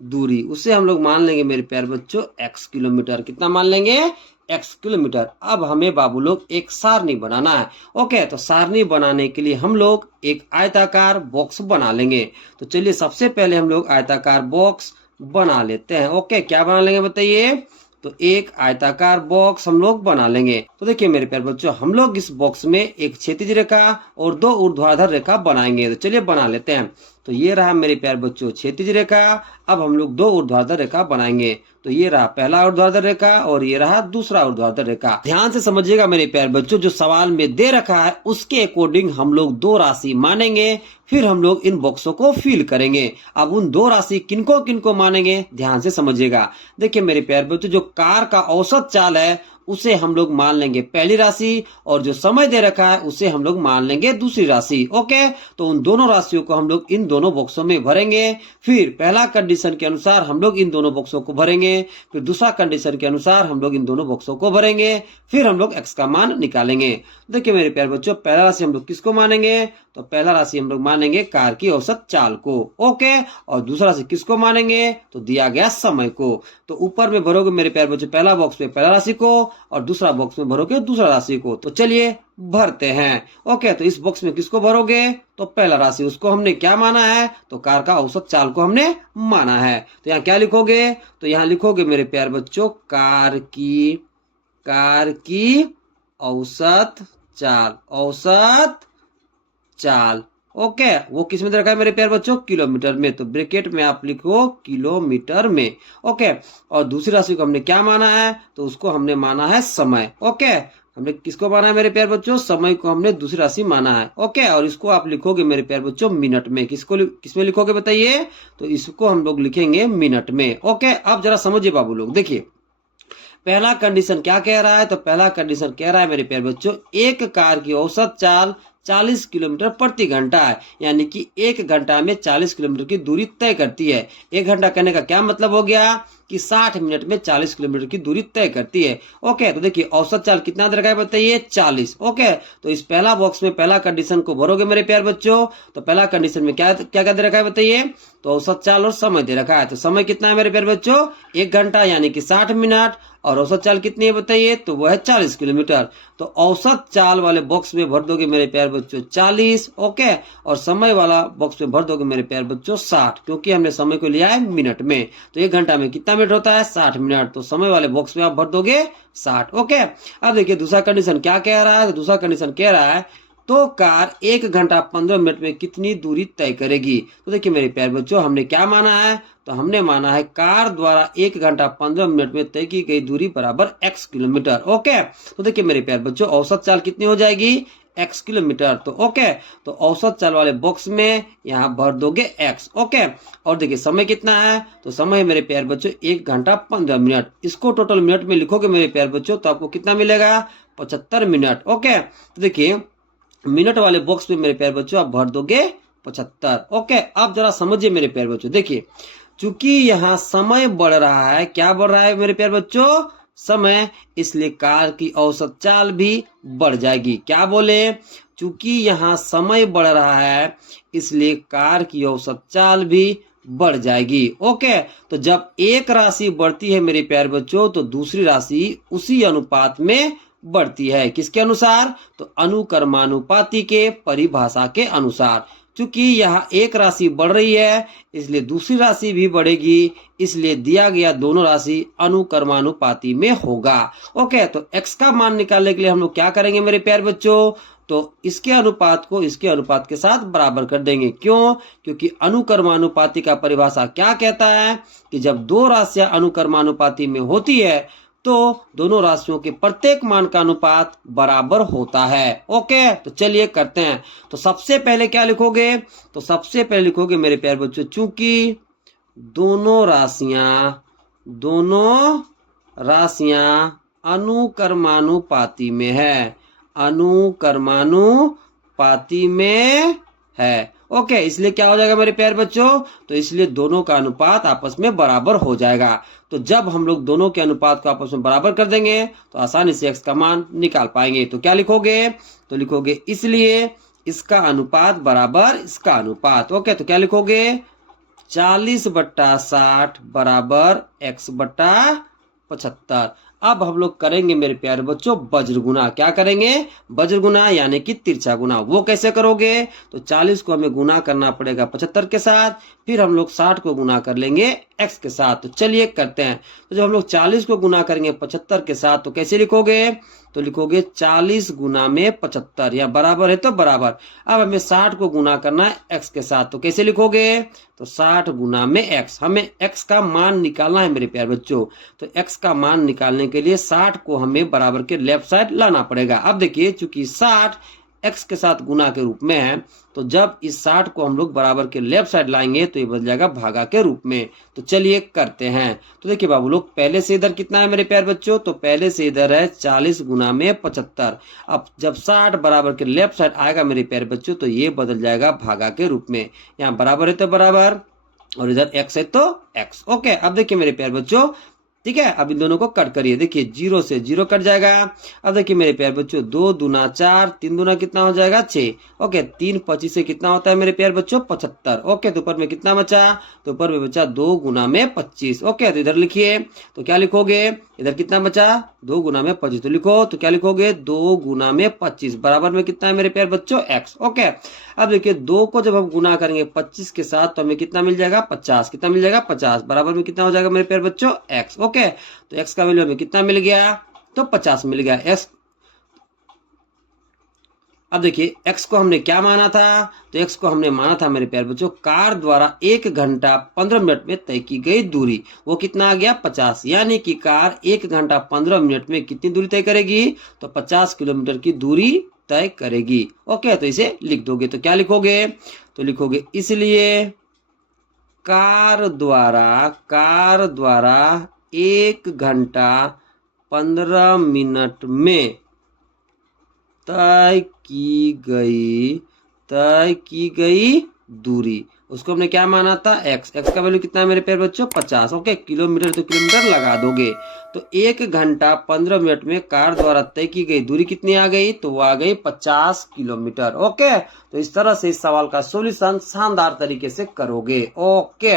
दूरी, उसे हम लोग मान लेंगे मेरे प्यारे बच्चों x किलोमीटर। कितना मान लेंगे? x kilometre. अब हमें बाबू लोग एक सारणी बनाना है। ओके, तो सारणी बनाने के लिए हम लोग एक आयताकार बॉक्स बना लेंगे। तो चलिए सबसे पहले हम लोग आयताकार बॉक्स बना लेते हैं। ओके, क्या बना लेंगे बताइए? तो एक आयताकार बॉक्स हम लोग बना लेंगे। तो देखिए मेरे प्यारे बच्चों हम लोग इस बॉक्स में एक क्षैतिज रेखा और 2 ऊर्ध्वाधर रेखा बनाएंगे। तो चलिए बना लेते हैं। तो ये रहा मेरे प्यारे बच्चों क्षैतिज रेखा। अब हम लोग 2 ऊर्ध्वाधर रेखा बनाएंगे। तो ये रहा पहला ऊर्ध्वाधर रेखा और ये रहा दूसरा ऊर्ध्वाधर रेखा। ध्यान से समझिएगा मेरे प्यारे बच्चों, जो सवाल में दे रखा है उसके अकॉर्डिंग हम लोग 2 राशि मानेंगे, फिर हम लोग इन बॉक्सों को फिल करेंगे। अब उन 2 राशि किनको किनको मानेंगे ध्यान से समझिएगा। देखिए मेरे प्यारे बच्चों जो कार का औसत चाल है उसे हम लोग मान लेंगे पहली राशि, और जो समय दे रखा है उसे हम लोग मान लेंगे दूसरी राशि। ओके, तो उन दोनों राशियों को हम लोग इन दोनों बॉक्सों में भरेंगे। फिर पहला कंडीशन के अनुसार हम लोग इन दोनों बॉक्सों को भरेंगे, फिर दूसरा कंडीशन के अनुसार हम लोग इन दोनों बॉक्सों को भरेंगे, फिर हम लोग x का मान निकालेंगे। देखिए मेरे प्यारे बच्चों पहला राशि हम लोग किसको मानेंगे? तो पहला राशि हम लोग मानेंगे कार की औसत चाल को। ओके, और दूसरा राशि किसको मानेंगे? तो दिया गया समय को। तो ऊपर में भरोगे मेरे प्यारे बच्चों पहला बॉक्स में पहला राशि को और दूसरा बॉक्स में भरोगे दूसरा राशि को। तो चलिए भरते हैं। ओके, तो इस बॉक्स में किसको भरोगे? तो पहला राशि, उसको हमने क्या माना है? तो कार का औसत चाल को हमने माना है। तो यहाँ क्या लिखोगे? तो यहाँ लिखोगे मेरे प्यारे बच्चों कार की औसत चाल। ओके, वो किस में दे रखा है मेरे प्यारे बच्चों? किलोमीटर में। तो ब्रैकेट में आप लिखो किलोमीटर में। ओके, और दूसरी राशि को हमने क्या माना है? तो उसको हमने माना है समय। ओके, हमने किसको माना है मेरे प्यारे बच्चों? समय को हमने दूसरी राशि माना है। ओके, और इसको आप लिखोगे मेरे प्यारे बच्चों मिनट में। किसमें लिखोगे बताइए? तो इसको हम लोग लिखेंगे मिनट में। ओके, अब जरा समझिए बाबू लोग। देखिए पहला कंडीशन क्या कह रहा है? तो पहला कंडीशन कह रहा है मेरे प्यारे बच्चों एक कार की औसत चाल 40 किलोमीटर प्रति घंटा है, यानी कि 1 घंटा में 40 किलोमीटर की दूरी तय करती है। 1 घंटा कहने का क्या मतलब हो गया कि 60 मिनट में 40 किलोमीटर की दूरी तय करती है। ओके, तो देखिए औसत चाल कितना दे रखा है बताइए? 40। ओके, तो इस पहला बॉक्स में पहला कंडीशन को भरोगे मेरे प्यारे बच्चों। तो पहला कंडीशन में क्या क्या दे रखा है बताइए? तो औसत चाल और समय दे रखा है। तो समय कितना है मेरे प्यारे बच्चों? 1 घंटा यानी कि 60 मिनट, और औसत चाल कितनी है बताइए? तो वह है 40 किलोमीटर। तो औसत चाल वाले बॉक्स में भर दोगे मेरे प्यारे बच्चों 40। ओके, और समय वाला बॉक्स में भर दोगे मेरे प्यारे बच्चों 60, क्योंकि हमने समय को लिया है मिनट में। तो 1 घंटा में कितना मिनट होता है? 60 मिनट। तो समय वाले बॉक्स में आप भर दोगे 60। ओके, अब देखिए दूसरा कंडीशन क्या कह रहा है? तो दूसरा कंडीशन कह रहा है तो कार 1 घंटा 15 मिनट में कितनी दूरी तय करेगी? तो देखिए मेरे प्यारे बच्चों हमने क्या माना है? तो हमने माना है कार द्वारा 1 घंटा 15 मिनट में तय की गई दूरी बराबर x किलोमीटर। ओके, तो देखिए मेरे प्यारे बच्चों औसत चाल कितनी हो जाएगी? x kilometre. तो ओके, तो औसत चाल वाले बॉक्स में यहाँ भर दोगे x। ओके, और देखिए समय कितना है? तो समय मेरे प्यारे बच्चों 1 घंटा 15 मिनट। इसको टोटल मिनट में लिखोगे मेरे प्यारे बच्चों तो आपको कितना मिलेगा? 75 मिनट। ओके, तो देखिए मिनट वाले बॉक्स में मेरे प्यारे बच्चों आप भर दोगे 75। ओके, अब जरा समझिए मेरे प्यारे बच्चों। देखिए चूंकि यहाँ समय बढ़ रहा है, क्या बढ़ रहा है मेरे प्यारे बच्चों? समय, इसलिए कार की औसत चाल भी बढ़ जाएगी। क्या बोले? चूंकि यहाँ समय बढ़ रहा है इसलिए कार की औसत चाल भी बढ़ जाएगी। ओके, तो जब एक राशि बढ़ती है मेरे प्यारे बच्चों तो दूसरी राशि उसी अनुपात में बढ़ती है। किसके अनुसार? तो अनुक्रमानुपाती के परिभाषा के अनुसार। चूंकि यहाँ एक राशि बढ़ रही है इसलिए दूसरी राशि भी बढ़ेगी, इसलिए दिया गया दोनों राशि अनुक्रमानुपाती में होगा। ओके, तो x का मान निकालने के लिए हम लोग क्या करेंगे मेरे प्यारे बच्चों, तो इसके अनुपात को इसके अनुपात के साथ बराबर कर देंगे। क्यों? क्योंकि अनुक्रमानुपाती का परिभाषा क्या कहता है कि जब दो राशियां अनुक्रमानुपाती में होती है तो दोनों राशियों के प्रत्येक मान का अनुपात बराबर होता है। ओके, तो चलिए करते हैं। तो सबसे पहले क्या लिखोगे, तो सबसे पहले लिखोगे मेरे प्यारे बच्चों, चूंकि दोनों राशियां अनुक्रमानुपाती में है, अनुक्रमानुपाती में है। ओके, इसलिए क्या हो जाएगा मेरे प्यारे बच्चों, तो इसलिए दोनों का अनुपात आपस में बराबर हो जाएगा। तो जब हम लोग दोनों के अनुपात को आपस में बराबर कर देंगे तो आसानी से x का मान निकाल पाएंगे। तो क्या लिखोगे, तो लिखोगे इसलिए इसका अनुपात बराबर इसका अनुपात। ओके, तो क्या लिखोगे, 40/60 बराबर x/75। अब हम लोग करेंगे मेरे प्यारे बच्चों वज्र गुना। क्या करेंगे, वज्र गुना यानी कि तिरछा गुना। वो कैसे करोगे, तो 40 को हमें गुना करना पड़ेगा 75 के साथ, फिर हम लोग 60 को गुना कर लेंगे x के साथ। तो चलिए करते हैं। तो जब हम लोग 40 को गुना करेंगे 75 के साथ तो कैसे लिखोगे, तो लिखोगे 40 गुना में 75, या बराबर है तो बराबर। अब हमें 60 को गुना करना है x के साथ, तो कैसे लिखोगे, तो 60 गुना में x। हमें x का मान निकालना है मेरे प्यारे बच्चों। तो x का मान निकालने के लिए 60 को हमें बराबर के लेफ्ट साइड लाना पड़ेगा। अब देखिए चूंकि 60 x के साथ गुना के रूप में है, तो जब इस 60 को हम लोग बराबर के लेफ्ट साइड लाएंगे तो ये बदल जाएगा भागा के रूप में। तो चलिए करते हैं। तो देखिए बाबू लोग, पहले से इधर कितना है मेरे प्यारे बच्चों, तो पहले से इधर है 40 गुना में 75। अब जब 60 बराबर के लेफ्ट साइड आएगा मेरे प्यारे बच्चों तो ये बदल जाएगा भागा के रूप में। यहाँ बराबर है तो बराबर और इधर x है तो x। ओके, अब देखिए मेरे प्यारे बच्चों, ठीक है, अब इन दोनों को कट करिए। देखिए 0 से 0 कट जाएगा। अब देखिए मेरे प्यारे बच्चों, 2 दूना 4, 3 दूना कितना हो जाएगा 6। ओके, 3 25 से कितना होता है मेरे प्यारे बच्चों 75। ओके, तो ऊपर में कितना बचा, तो ऊपर में बचा 2 गुना में 25। ओके, तो इधर लिखिए, तो क्या लिखोगे, इधर कितना बचा 2 गुना में 25, तो लिखो, तो क्या लिखोगे 2 गुना में 25 बराबर में कितना है मेरे प्यारे बच्चों x। ओके, अब देखिए 2 को जब हम गुना करेंगे 25 के साथ तो हमें कितना मिल जाएगा 50। कितना मिल जाएगा 50 बराबर में कितना हो जाएगा मेरे प्यारे बच्चों x। ओके, तो x का वैल्यू हमें कितना मिल गया, तो 50 मिल गया x। अब देखिए x को हमने क्या माना था, तो x को हमने माना था मेरे प्यारे बच्चों कार द्वारा 1 घंटा 15 मिनट में तय की गई दूरी। वो कितना आ गया 50, यानी कि कार 1 घंटा 15 मिनट में कितनी दूरी तय करेगी, तो 50 किलोमीटर की दूरी तय करेगी। ओके, तो इसे लिख दोगे। तो क्या लिखोगे, तो लिखोगे इसलिए कार द्वारा 1 घंटा 15 मिनट में तय की गई दूरी, उसको हमने क्या माना था x। x का वैल्यू कितना है मेरे प्यारे बच्चों 50। ओके, किलोमीटर तो किलोमीटर लगा दोगे। तो 1 घंटा 15 मिनट में कार द्वारा तय की गई दूरी कितनी आ गई, तो वो आ गई 50 किलोमीटर। ओके, तो इस तरह से इस सवाल का सॉल्यूशन शानदार तरीके से करोगे। ओके।